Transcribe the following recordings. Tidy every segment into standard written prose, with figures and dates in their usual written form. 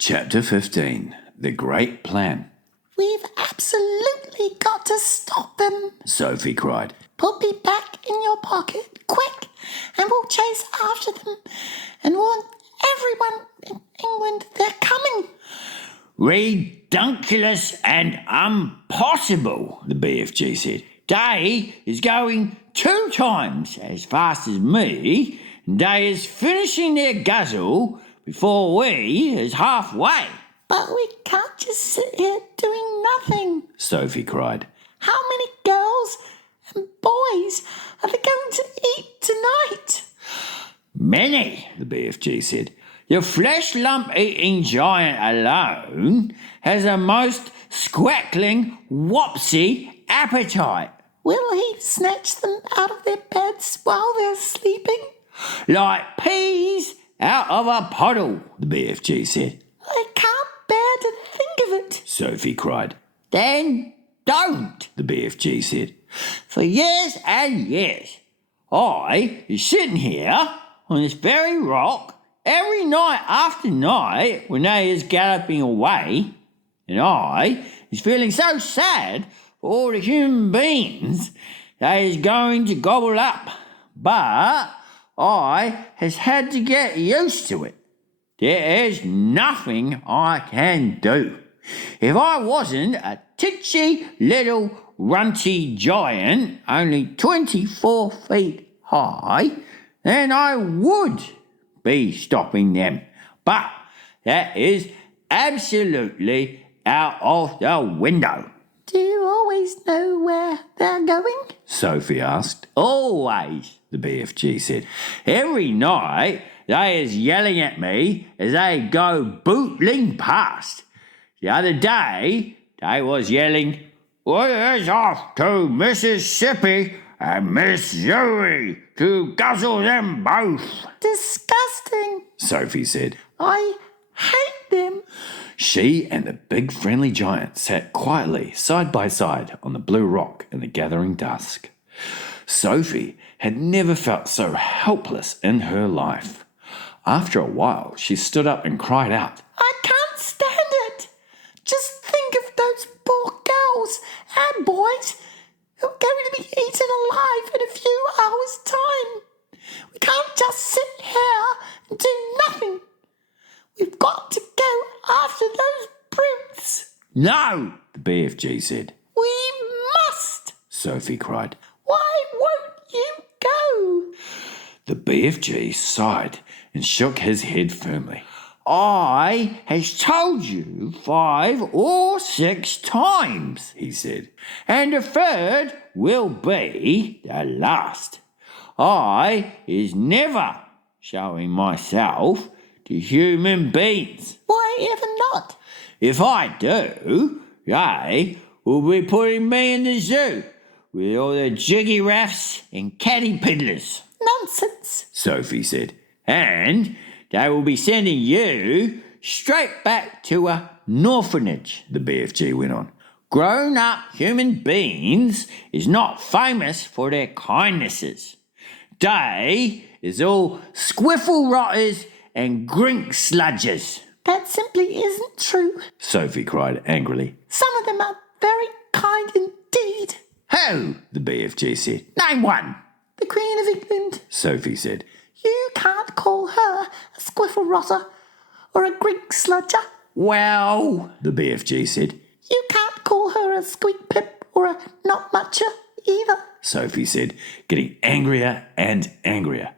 Chapter 15. The Great Plan. We've absolutely got to stop them, Sophie cried. Put me back in your pocket, quick, and we'll chase after them and warn everyone in England they're coming. Redunculous and impossible, the BFG said. Day is going 2 times as fast as me, and they is finishing their guzzle before we is halfway. But we can't just sit here doing nothing, Sophie cried. How many girls and boys are they going to eat tonight? Many, the BFG said. Your flesh lump eating giant alone has a most squackling, wopsy appetite. Will he snatch them out of their beds while they're sleeping? Like peas out of a puddle, the BFG said. I can't bear to think of it, Sophie cried. Then don't, the BFG said. For years and years, I is sitting here on this very rock every night after night when they is galloping away, and I is feeling so sad for all the human beings they is going to gobble up. But I has had to get used to it. There is nothing I can do. If I wasn't a titchy little runty giant, only 24 feet high, then I would be stopping them. But that is absolutely out of the window. Do you always know where they're going? Sophie asked. Always, The BFG said. every night they is yelling at me as they go bootling past. The other day they was yelling, "We're off to Mississippi and Missouri to guzzle them both." Disgusting. Sophie said. I hate them. She and the big friendly giant sat quietly side by side on the blue rock in the gathering dusk. Sophie had never felt so helpless in her life. After a while, she stood up and cried out, I can't stand it. Just think of those poor girls and boys who are going to be eaten alive in a few hours' time. We can't just sit here and do nothing. We've got to go after those brutes. No, the BFG said. We must. Sophie cried. Why won't you go? The BFG sighed and shook his head firmly. I has told you 5 or 6 times, he said, and the third will be the last. I is never showing myself to human beings. Why ever not? If I do, they will be putting me in the zoo with all the jiggy raffs and caterpillars. Nonsense. Sophie said. And they will be sending you straight back to a orphanage, The BFG went on. Grown-up human beings is not famous for their kindnesses. They is all squiffle rotters and grink sludgers. That simply isn't true. Sophie cried angrily. Some of them are very kind indeed. Who? The BFG said. Name one. The Queen of England. Sophie said. You can't call her a squiffle rotter or a Greek sludger. Well, The BFG said. You can't call her a squeak pip or a not mucher either. Sophie said, getting angrier and angrier.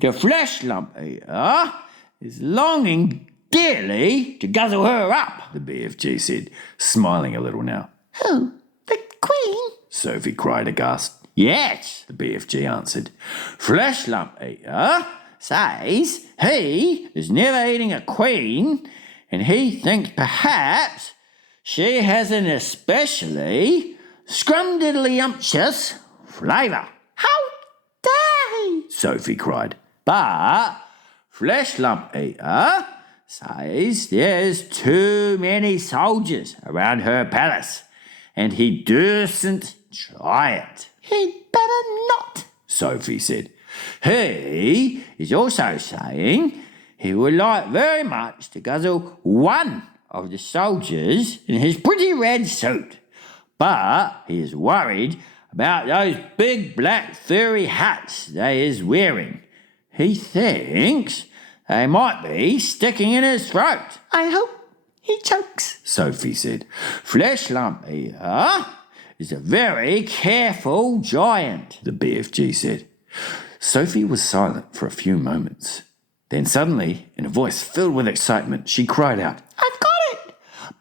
the flesh lump eater is longing dearly to guzzle her up. The BFG said, smiling a little now. Who? The Queen? Sophie cried aghast. Yes, The BFG answered. flesh lump eater says he is never eating a queen, and he thinks perhaps she has an especially scrumdiddlyumptious flavour. How dare he? Sophie cried. But flesh lump eater says there's too many soldiers around her palace, and he dursn't try it. He'd better not. Sophie said. He is also saying he would like very much to guzzle one of the soldiers in his pretty red suit, but he is worried about those big black furry hats they is wearing. He thinks they might be sticking in his throat. I hope he chokes, Sophie said. Flesh Lump here is a very careful giant, The BFG said. Sophie was silent for a few moments. Then suddenly, in a voice filled with excitement, she cried out, I've got it!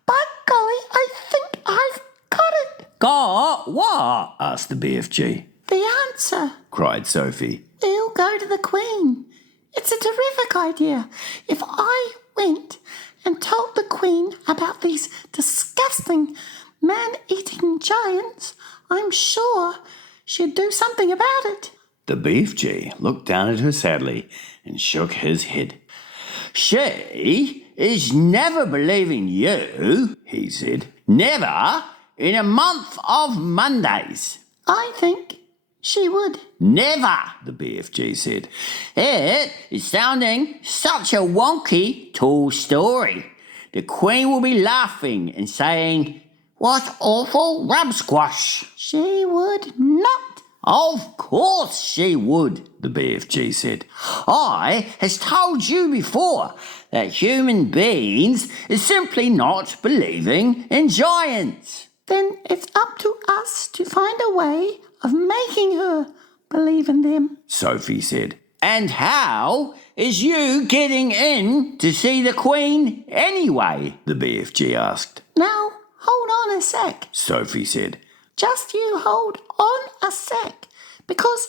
By golly, I think I've got it! Got what? asked the BFG. The answer. Cried Sophie. We'll go to the Queen. It's a terrific idea. If I went and told the Queen about these disgusting man-eating giants, I'm sure she'd do something about it. The BFG looked down at her sadly and shook his head. She is never believing you, He said. never in a month of Mondays. I think she would. Never. The BFG said. It is sounding such a wonky, tall story. The Queen will be laughing and saying, "What awful rub squash." She would not. Of course she would. The BFG said. I has told you before that human beings is simply not believing in giants. Then it's up to us to find a way of making her believe in them. Sophie said. And how is you getting in to see the Queen anyway? The BFG asked. Now, hold on a sec. Sophie said. Just you hold on a sec, because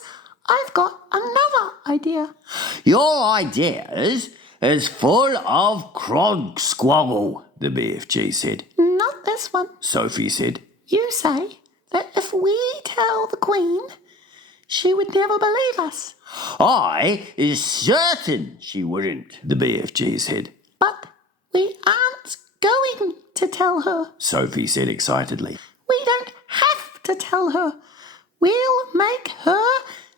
I've got another idea. Your ideas is full of crog squabble. The BFG said. Not this one. Sophie said. You say that if we tell the Queen, she would never believe us. I is certain she wouldn't. The BFG said. But we aren't going to tell her. Sophie said excitedly. We don't have to tell her. We'll make her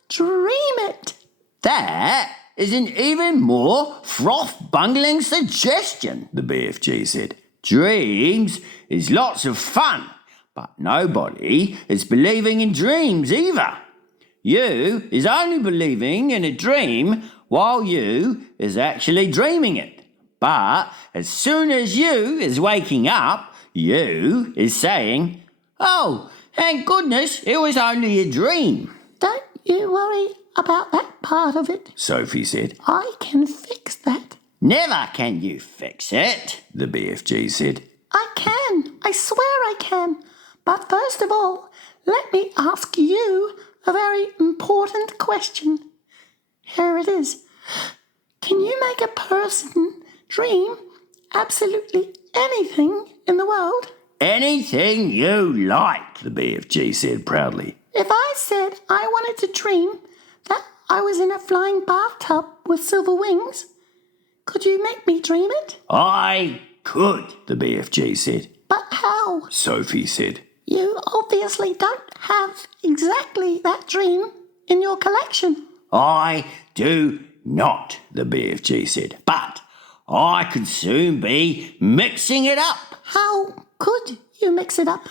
dream it. That is an even more froth-bungling suggestion. The BFG said. Dreams is lots of fun, but nobody is believing in dreams either. You is only believing in a dream while you is actually dreaming it. But as soon as you is waking up, you is saying, "Oh, thank goodness it was only a dream." Don't you worry about that part of it. Sophie said. I can fix that. Never can you fix it. The BFG said. I can. I swear I can. But first of all, let me ask you a very important question. Here it is. Can you make a person dream absolutely anything in the world? Anything you like. The BFG said proudly. If I said I wanted to dream that I was in a flying bathtub with silver wings, could you make me dream it? I could. The BFG said. But how? Sophie said. You obviously don't have exactly that dream in your collection. I do not. The BFG said. But I could soon be mixing it up. How could you mix it up?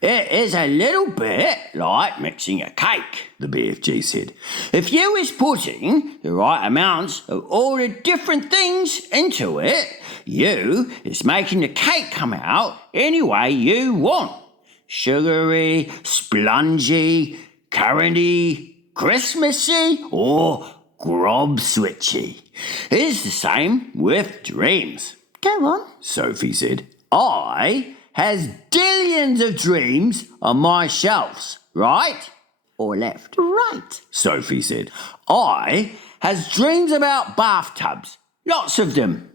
It is a little bit like mixing a cake. The BFG said. If you is putting the right amounts of all the different things into it, you is making the cake come out any way you want. Sugary, spongy, curranty, Christmassy, or grob switchy. It's the same with dreams. Go on. Sophie said. I has dillions of dreams on my shelves, right or left? Right. Sophie said. I has dreams about bathtubs, lots of them.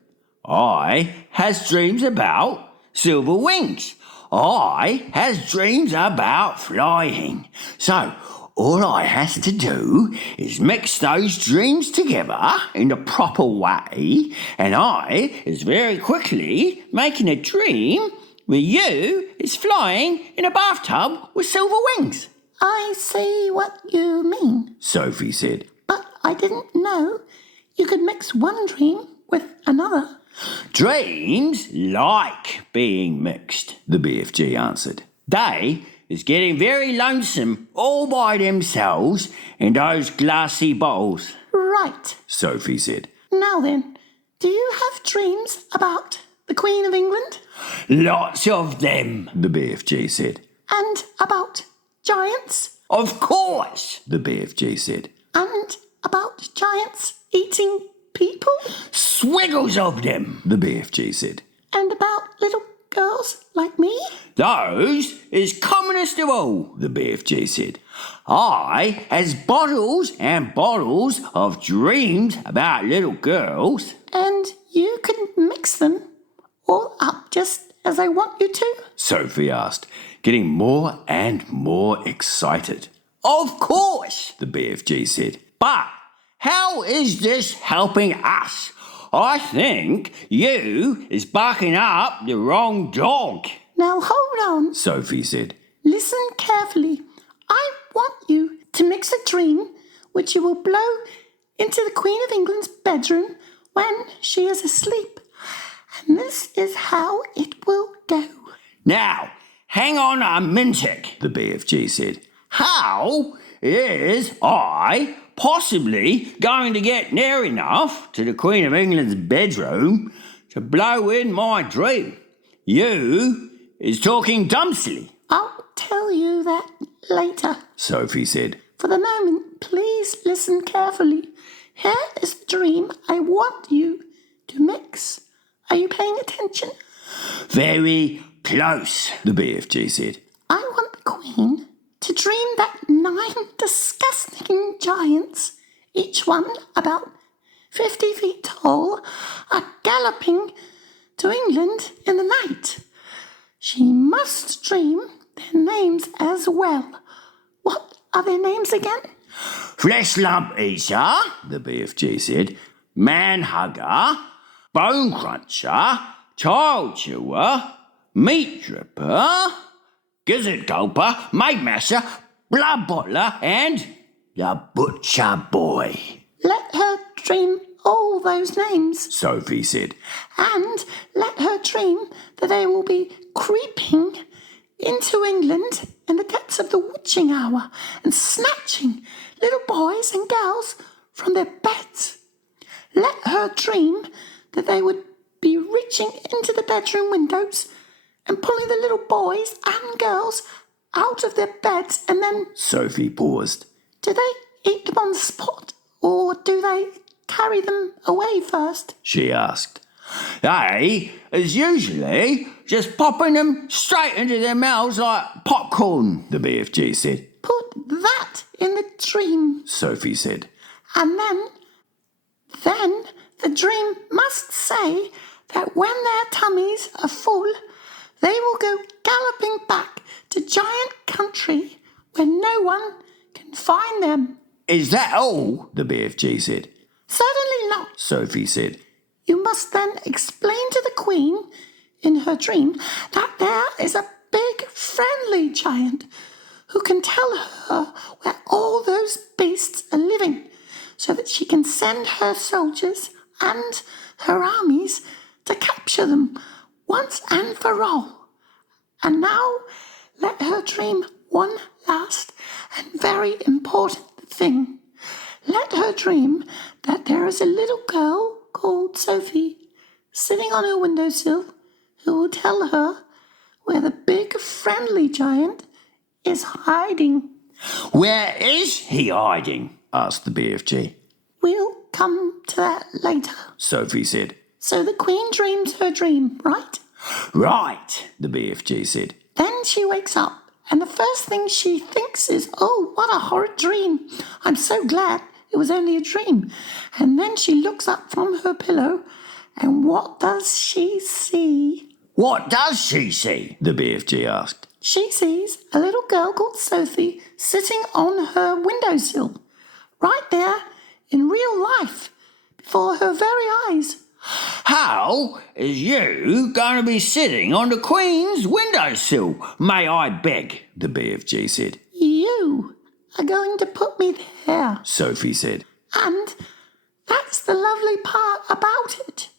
I has dreams about silver wings. I has dreams about flying. So all I has to do is mix those dreams together in the proper way, and I is very quickly making a dream where you is flying in a bathtub with silver wings. I see what you mean. Sophie said. But I didn't know you could mix one dream with another. Dreams like being mixed, the BFG answered. They is getting very lonesome all by themselves in those glassy bottles. Right. Sophie said. Now then, do you have dreams about the Queen of England? Lots of them, the BFG said. And about giants? Of course, The BFG said. And about giants eating people? swiggles of them, The BFG said. And about little girls like me? Those is commonest of all, The BFG said. I has bottles and bottles of dreams about little girls. And you can mix them all up just as I want you to? Sophie asked, getting more and more excited. Of course, The BFG said. but how is this helping us? I think you is barking up the wrong dog. Now hold on. Sophie said. Listen carefully. I want you to mix a dream which you will blow into the Queen of England's bedroom when she is asleep. And this is how it will go. Now, hang on a minute. The BFG said. How is I possibly going to get near enough to the Queen of England's bedroom to blow in my dream? You is talking dumpsily. I'll tell you that later. Sophie said. For the moment, please listen carefully. Here is the dream I want you to mix. Are you paying attention? Very close. The BFG said. I want the Queen to dream that 9 disgusting giants, each one about 50 feet tall, are galloping to England in the night. She must dream their names as well. What are their names again? Flesh lump eater, The BFG said. man hugger, bone cruncher, child chewer, meat dripper, gizzard gulper, maid masher, blood bottler, and the butcher boy. Let her dream all those names, Sophie said. and let her dream that they will be creeping into England in the depths of the witching hour and snatching little boys and girls from their beds. Let her dream that they would be reaching into the bedroom windows and pulling the little boys and girls out of their beds, and then Sophie paused. do they eat them on the spot or do they carry them away first? She asked. They is usually just popping them straight into their mouths like popcorn. The BFG said. Put that in the dream. Sophie said. And then the dream must say that when their tummies are full, they will go galloping back to giant country where no one can find them. Is that all? The BFG said. Certainly not. Sophie said. You must then explain to the Queen in her dream that there is a big friendly giant who can tell her where all those beasts are living, so that she can send her soldiers and her armies to capture them once and for all. And now let her dream one last and very important thing. Let her dream that there is a little girl called Sophie sitting on her windowsill who will tell her where the big friendly giant is hiding. Where is he hiding? Asked the BFG. We'll come to that later. Sophie said. So the Queen dreams her dream, right? Right. The BFG said. Then she wakes up, and the first thing she thinks is, oh, what a horrid dream. I'm so glad it was only a dream. And then she looks up from her pillow, and what does she see? What does she see? The BFG asked. She sees a little girl called Sophie sitting on her windowsill, right there in real life, before her very eyes. How is you going to be sitting on the Queen's windowsill, may I beg? The BFG said. You are going to put me there. Sophie said. And That's the lovely part about it.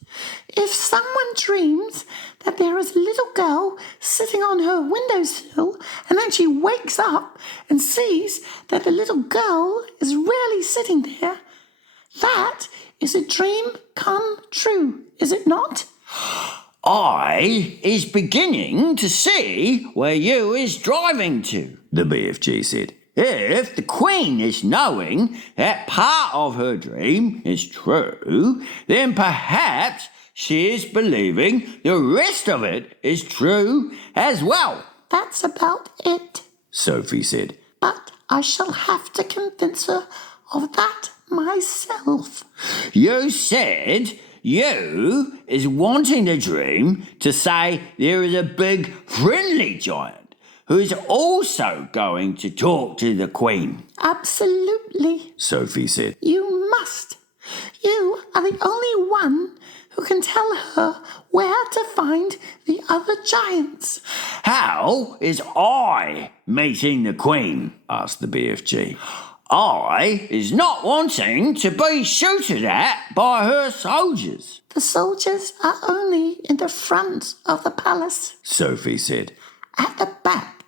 If someone dreams that there is a little girl sitting on her windowsill and then she wakes up and sees that the little girl is really sitting there, that is a dream come true, is it not? I is beginning to see where you is driving to, the BFG said. If the Queen is knowing that part of her dream is true, then perhaps she is believing the rest of it is true as well. That's about it, Sophie said. but I shall have to convince her of that myself. You said you is wanting the dream to say there is a big friendly giant who is also going to talk to the Queen. Absolutely. Sophie said. You must. You are the only one who can tell her where to find the other giants. How is I meeting the Queen? Asked the BFG. I is not wanting to be shooted at by her soldiers. The soldiers are only in the front of the palace. Sophie said. At the back,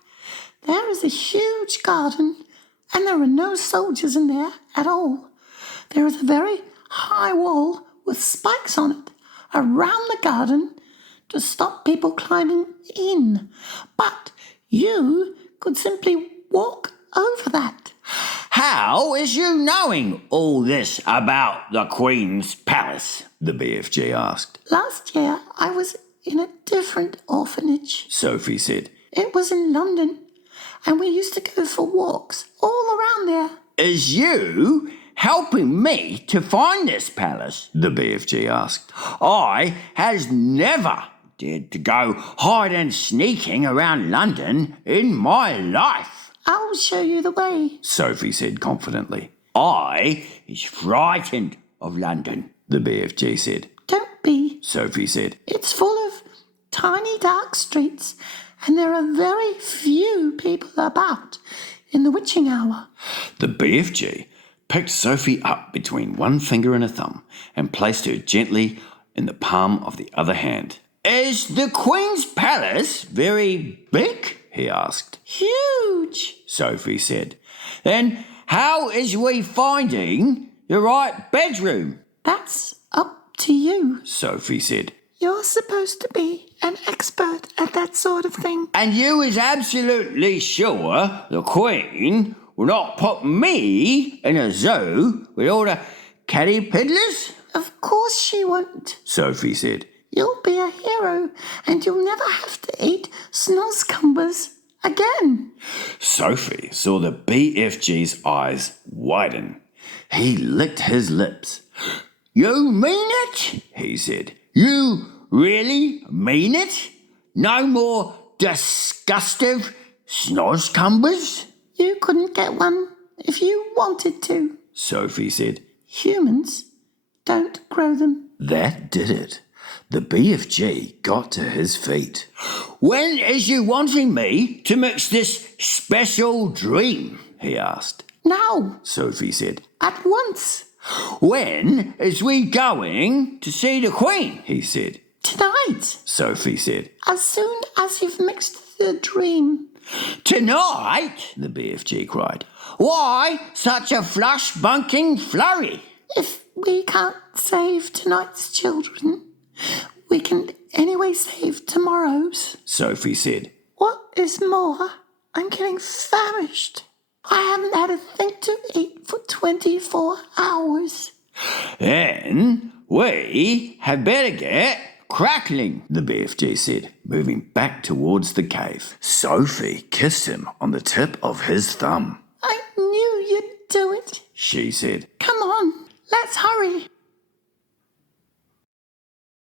there is a huge garden, and there are no soldiers in there at all. There is a very high wall with spikes on it around the garden to stop people climbing in. But you could simply walk over that. How is you knowing all this about the Queen's palace? The BFG asked. Last year, I was in a different orphanage. Sophie said. It was in London, and we used to go for walks all around there. Is you helping me to find this palace? The BFG asked. I has never dared to go hide and sneaking around London in my life. I'll show you the way. Sophie said confidently. I is frightened of London. The BFG said. Don't be. Sophie said. It's full of tiny dark streets, and there are very few people about in the witching hour. The BFG picked Sophie up between one finger and a thumb and placed her gently in the palm of the other hand. Is the Queen's palace very big? He asked. Huge. Sophie said. Then how is we finding the right bedroom? That's up to you. Sophie said. You're supposed to be an expert at that sort of thing. And you is absolutely sure the Queen will not put me in a zoo with all the caterpillars? Of course she won't. Sophie said. You'll be a hero, and you'll never have to eat snozzcumbers again. Sophie saw the BFG's eyes widen. He licked his lips. You mean it? He said. You really mean it? No more disgustive snozzcumbers? You couldn't get one if you wanted to. Sophie said. Humans don't grow them. That did it. The BFG got to his feet. When is you wanting me to mix this special dream? He asked. Now, Sophie said. at once, When is we going to see the Queen? He said. tonight, Sophie said. as soon as you've mixed the dream. Tonight? The BFG cried. Why such a flush-bunking flurry? If we can't save tonight's children, we can anyway save tomorrow's. Sophie said. What is more, I'm getting famished. I haven't had a thing to eat for 24 hours. Then we had better get crackling. The BFG said, moving back towards the cave. Sophie kissed him on the tip of his thumb. I knew you'd do it. She said. Come on, let's hurry.